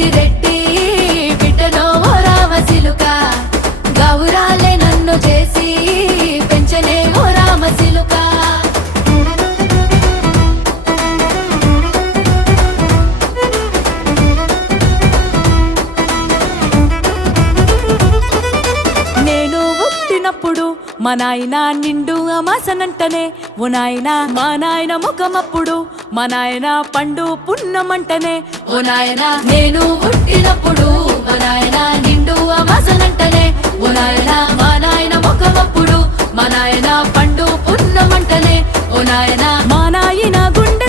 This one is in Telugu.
పెద్దిరెడ్డి బిడ్డనో ఓ రామసిలుక గౌరాలే నన్ను చేసి పెంచనే ఓ రామసిలుక నేను పుట్టినప్పుడు మా నాయన నిండు అమాసనంటనే ఓ నాయన మా నాయన ముఖమప్పుడు మా నాయన పండు పున్నమంటనే ఓ నాయన నేను పుట్టినప్పుడు మా నాయన నిండు అమాసనంటనే ఓ నాయన మా నాయన ముఖమప్పుడు మా నాయన పండు పున్నమంటనే ఓ నాయన మా నాయన గుండె